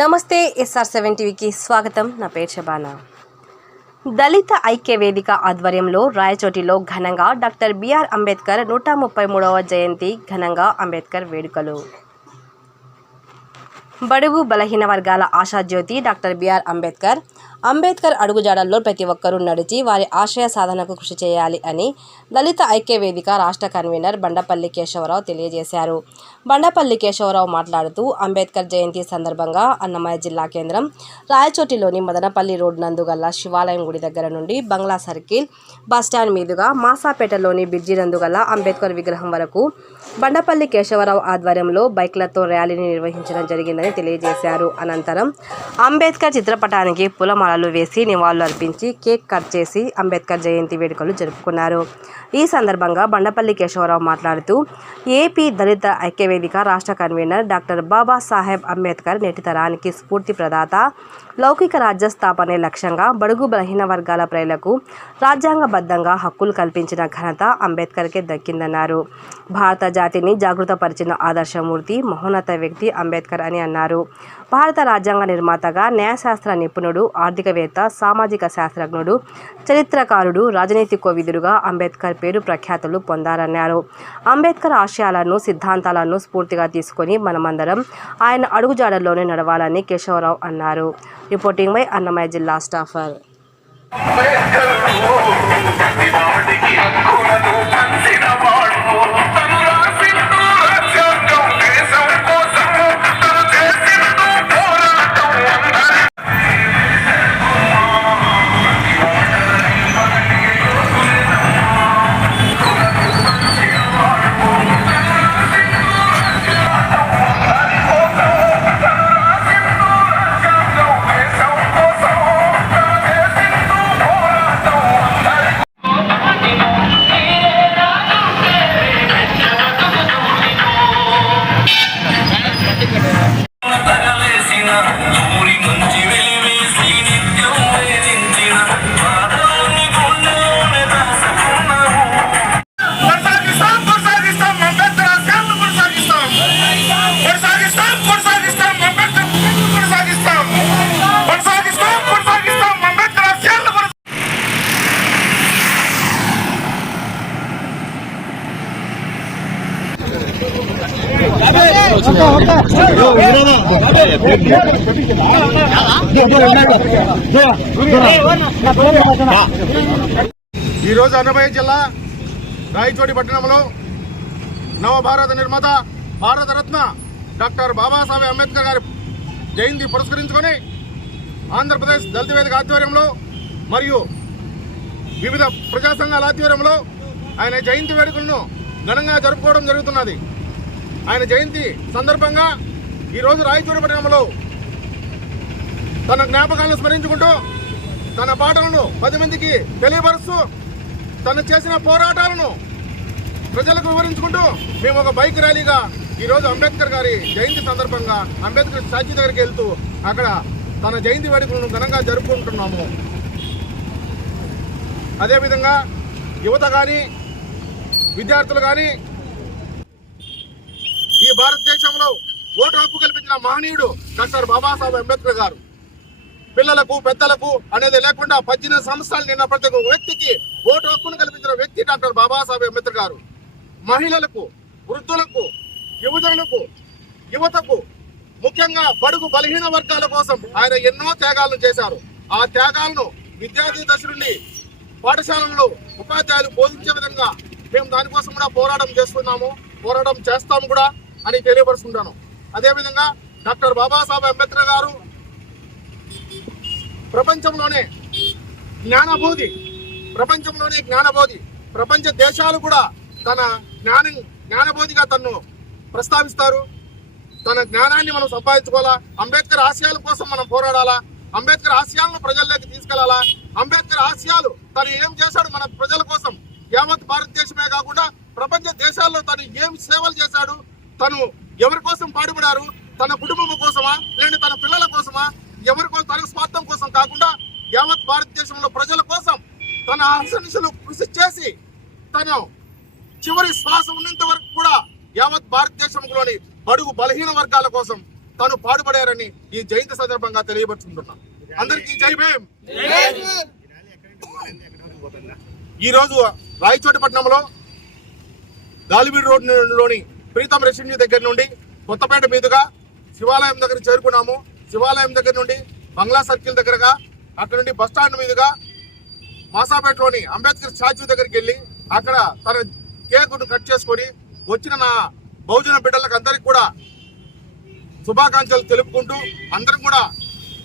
నమస్తే SR seven టీవీకి స్వాగతం. నా పేరు శబానా. దళిత ఐక్య వేదిక ఆధ్వర్యంలో రాయచోటిలో ఘనంగా డాక్టర్ బిఆర్ అంబేద్కర్ నూట ముప్పై మూడవ జయంతి ఘనంగా అంబేద్కర్ వేడుకలు. బడుగు బలహీన వర్గాల ఆశాజ్యోతి డాక్టర్ బిఆర్ అంబేద్కర్ అంబేద్కర్ అడుగుజాడల్లో ప్రతి ఒక్కరూ నడిచి వారి ఆశయ సాధనకు కృషి చేయాలి అని దళిత ఐక్య వేదిక రాష్ట్ర కన్వీనర్ బండపల్లి కేశవరావు తెలియజేశారు. బండపల్లి కేశవరావు మాట్లాడుతూ అంబేద్కర్ జయంతి సందర్భంగా అన్నమయ్య జిల్లా కేంద్రం రాయచోటిలోని మదనపల్లి రోడ్ నందు గల శివాలయం గుడి దగ్గర నుండి బంగ్లా సర్కిల్ బస్టాండ్ మీదుగా మాసాపేటలోని బ్రిడ్జి నందు గల అంబేద్కర్ విగ్రహం వరకు బండపల్లి కేశవరావు ఆధ్వర్యంలో బైక్లతో ర్యాలీని నిర్వహించడం జరిగిందని తెలియజేశారు. అనంతరం అంబేద్కర్ చిత్రపటానికి పూలమాలలు వేసి నివాళులు అర్పించి కేక్ కట్ చేసి అంబేద్కర్ జయంతి వేడుకలు జరుపుకున్నారు. ఈ సందర్భంగా బండపల్లి కేశవరావు మాట్లాడుతూ ఏపీ దళిత ఐక్యవేదిక రాష్ట్ర కన్వీనర్ డాక్టర్ బాబాసాహెబ్ అంబేద్కర్ నేటి తరానికి స్ఫూర్తి ప్రదాత లౌకిక రాజ్య స్థాపనే లక్ష్యంగా బడుగు బలహీన వర్గాల ప్రజలకు రాజ్యాంగబద్ధంగా హక్కులు కల్పించిన ఘనత అంబేద్కర్కే దక్కిందన్నారు. భారత జాతిని జాగృతపరిచిన ఆదర్శమూర్తి మహోన్నత వ్యక్తి అంబేద్కర్ అని అన్నారు. భారత రాజ్యాంగ నిర్మాతగా న్యాయశాస్త్ర నిపుణుడు ఆర్థికవేత్త సామాజిక శాస్త్రజ్ఞుడు చరిత్రకారుడు రాజనీతి కోవిదుడుగా అంబేద్కర్ పేరు ప్రఖ్యాతులు పొందారన్నారు అంబేద్కర్ ఆశయాలను సిద్ధాంతాలను స్ఫూర్తిగా తీసుకొని మనమందరం ఆయన అడుగుజాడల్లోనే నడవాలని కేశవరావు అన్నారు రిపోర్టింగ్ బై అన్నమయ్య జిల్లా స్టాఫర్ వాడికి ఈరోజు అన్నమయ్య జిల్లా రాయచోటి పట్టణంలో నవభారత నిర్మాత భారతరత్న డాక్టర్ బాబాసాహెబ్ అంబేద్కర్ గారి జయంతి పురస్కరించుకొని ఆంధ్రప్రదేశ్ దళిత వేదిక ఆధ్వర్యంలో మరియు వివిధ ప్రజా సంఘాల ఆధ్వర్యంలో ఆయన జయంతి వేడుకలను ఘనంగా జరుపుకోవడం జరుగుతున్నది. ఆయన జయంతి సందర్భంగా ఈరోజు రాయచోటి పట్టణంలో తన జ్ఞాపకాలను స్మరించుకుంటూ తన పాటలను పది మందికి తెలియపరుస్తూ తను చేసిన పోరాటాలను ప్రజలకు వివరించుకుంటూ మేము ఒక బైక్ ర్యాలీగా ఈరోజు అంబేద్కర్ గారి జయంతి సందర్భంగా అంబేద్కర్ స్టాచ్యూ దగ్గరికి వెళ్తూ అక్కడ తన జయంతి వేడుకలను ఘనంగా జరుపుకుంటున్నాము. అదేవిధంగా యువత కానీ విద్యార్థులు కానీ ఈ భారతదేశంలో ఓటు హక్కు కల్పించిన మహనీయుడు డాక్టర్ బాబాసాహెబ్ అంబేద్కర్ గారు. పిల్లలకు పెద్దలకు అనేది లేకుండా పద్దెనిమిది సంవత్సరాలు నిన్న ప్రతి ఒక్క వ్యక్తికి ఓటు హక్కును కల్పించిన వ్యక్తి డాక్టర్ బాబాసాహెబ్ అంబేద్కర్ గారు. మహిళలకు వృద్ధులకు యువజనులకు యువతకు ముఖ్యంగా బడుగు బలహీన వర్గాల కోసం ఆయన ఎన్నో త్యాగాలను చేశారు. ఆ త్యాగాలను విద్యార్థి దశ నుండి పాఠశాలలో ఉపాధ్యాయులు బోధించే విధంగా మేము దానికోసం కూడా పోరాటం చేస్తున్నాము పోరాటం చేస్తాము కూడా అని తెలియపరుచుకుంటాను అదేవిధంగా డాక్టర్ బాబాసాహెబ్ అంబేద్కర్ గారు ప్రపంచంలోనే జ్ఞానబోధి ప్రపంచంలోనే జ్ఞానబోధి ప్రపంచ దేశాలు కూడా తన జ్ఞానం జ్ఞానబోధిగా తన్ను ప్రస్తావిస్తారు. తన జ్ఞానాన్ని మనం సంపాదించుకోవాలా? అంబేద్కర్ ఆశయాల కోసం మనం పోరాడాలా? అంబేద్కర్ ఆశయాలను ప్రజల్లోకి తీసుకెళ్ళాలా? అంబేద్కర్ ఆశయాలు తను ఏం చేశాడు మన ప్రజల కోసం? యావత్ భారతదేశమే కాకుండా ప్రపంచ దేశాల్లో తను ఏం సేవలు చేశాడు? తను ఎవరి కోసం పాడుపడారు? తన కుటుంబం కోసమా? లేదంటే తన పిల్లల కోసమా? ఎవరి కోసం తన స్వార్థం కోసం కాకుండా యావత్ భారతదేశంలో ప్రజల కోసం తన అసనిశలు కృషి చేసి తను చివరి శ్వాస ఉన్నంత వరకు కూడా యావత్ భారతదేశంలోని బడుగు బలహీన వర్గాల కోసం తను పాటుపడారని ఈ జయంతి సందర్భంగా తెలియపరుచుకుంటున్నాను అందరికీ జై భీమ్! ఈ రోజు రాయచోటిపట్నంలో గాలిబీడ్ రోడ్లోని ప్రీతం రెసిడెన్సీ దగ్గర నుండి కొత్తపేట మీదుగా శివాలయం దగ్గర చేరుకున్నాము. శివాలయం దగ్గర నుండి బంగ్లా సర్కిల్ దగ్గరగా అక్కడ నుండి బస్ స్టాండ్ మీదుగా మాసాపేటలోని అంబేద్కర్ స్టాచ్యూ దగ్గరికి వెళ్ళి అక్కడ తన కేకును కట్ చేసుకొని వచ్చిన నా బహుజన బిడ్డలకు అందరికి కూడా శుభాకాంక్షలు తెలుపుకుంటూ అందరం కూడా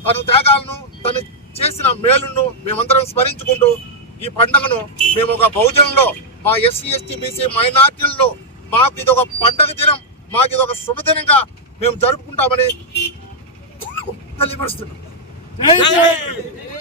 తన త్యాగాలను తను చేసిన మేలును మేమందరం స్మరించుకుంటూ ఈ పండుగను మేము ఒక బహుజనంలో మా ఎస్సీ ఎస్టీ బీసీ మైనార్టీల్లో మాకు ఇది ఒక పండగ దినం మాకు ఇది ఒక శుభదినంగా మేము జరుపుకుంటామని తెలియపరుస్తున్నాం.